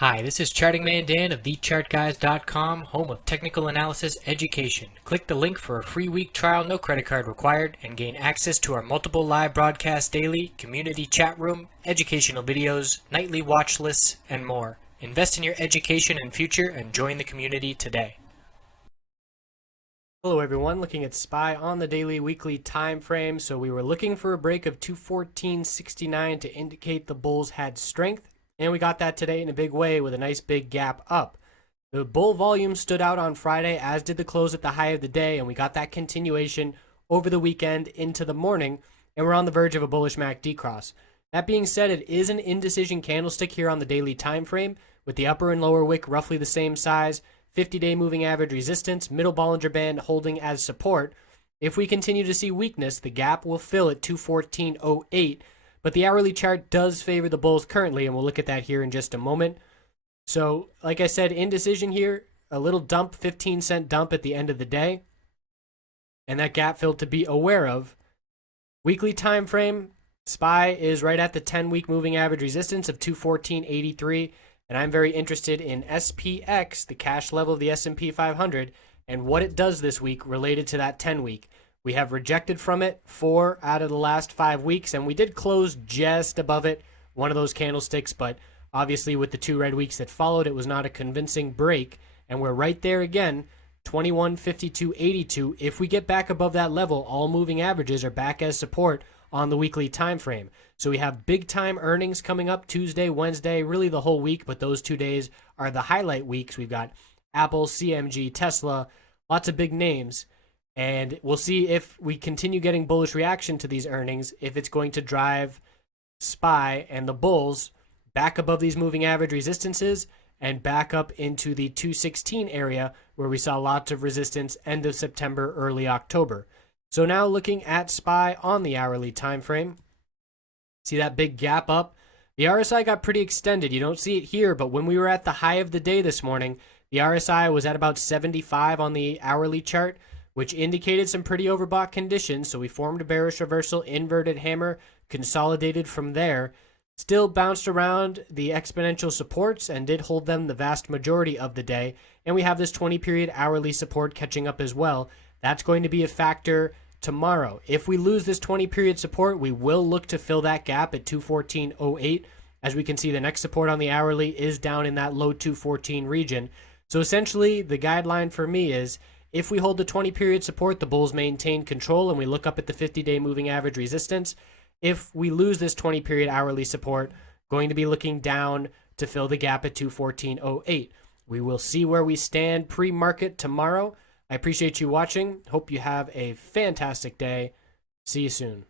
Hi, this is Charting Man Dan of TheChartGuys.com, home of technical analysis education. Click the link for a free week trial, no credit card required, and gain access to our multiple live broadcasts daily, community chat room, educational videos, nightly watch lists, and more. Invest in your education and future and join the community today. Hello everyone, looking at SPY on the daily weekly time frame. So we were looking for a break of 214.69 to indicate the bulls had strength. And we got that today in a big way with a nice big gap up. The bull volume stood out on Friday, as did the close at the high of the day, and we got that continuation over the weekend into the morning, and we're on the verge of a bullish MACD cross. That being said, it is an indecision candlestick here on the daily time frame, with the upper and lower wick roughly the same size, 50-day moving average resistance, middle Bollinger Band holding as support. If we continue to see weakness, the gap will fill at 214.08, but the hourly chart does favor the bulls currently, and we'll look at that here in just a moment. So, like I said, indecision here, a little dump, 15-cent dump at the end of the day, and that gap fill to be aware of. Weekly time frame, SPY is right at the 10-week moving average resistance of 214.83, and I'm very interested in SPX, the cash level of the S&P 500, and what it does this week related to that 10-week. We have rejected from it 4 out of the last 5 weeks, and we did close just above it, one of those candlesticks, but obviously with the 2 red weeks that followed, it was not a convincing break, and we're right there again, 21.52.82. If we get back above that level, all moving averages are back as support on the weekly time frame. So we have big time earnings coming up Tuesday, Wednesday, really the whole week, but those 2 days are the highlight weeks. We've got Apple, CMG, Tesla, lots of big names. And we'll see if we continue getting bullish reaction to these earnings, if it's going to drive SPY and the bulls back above these moving average resistances and back up into the 216 area where we saw lots of resistance end of September, early October. So now looking at SPY on the hourly time frame, see that big gap up? The RSI got pretty extended. You don't see it here, but when we were at the high of the day this morning, the RSI was at about 75 on the hourly chart, which indicated some pretty overbought conditions. So we formed a bearish reversal, inverted hammer, consolidated from there, still bounced around the exponential supports and did hold them the vast majority of the day. And we have this 20-period hourly support catching up as well. That's going to be a factor tomorrow. If we lose this 20-period support, we will look to fill that gap at 214.08. As we can see, the next support on the hourly is down in that low 214 region. So essentially, the guideline for me is, if we hold the 20-period support, the bulls maintain control, and we look up at the 50-day moving average resistance. If we lose this 20-period hourly support, going to be looking down to fill the gap at 214.08. We will see where we stand pre-market tomorrow. I appreciate you watching. Hope you have a fantastic day. See you soon.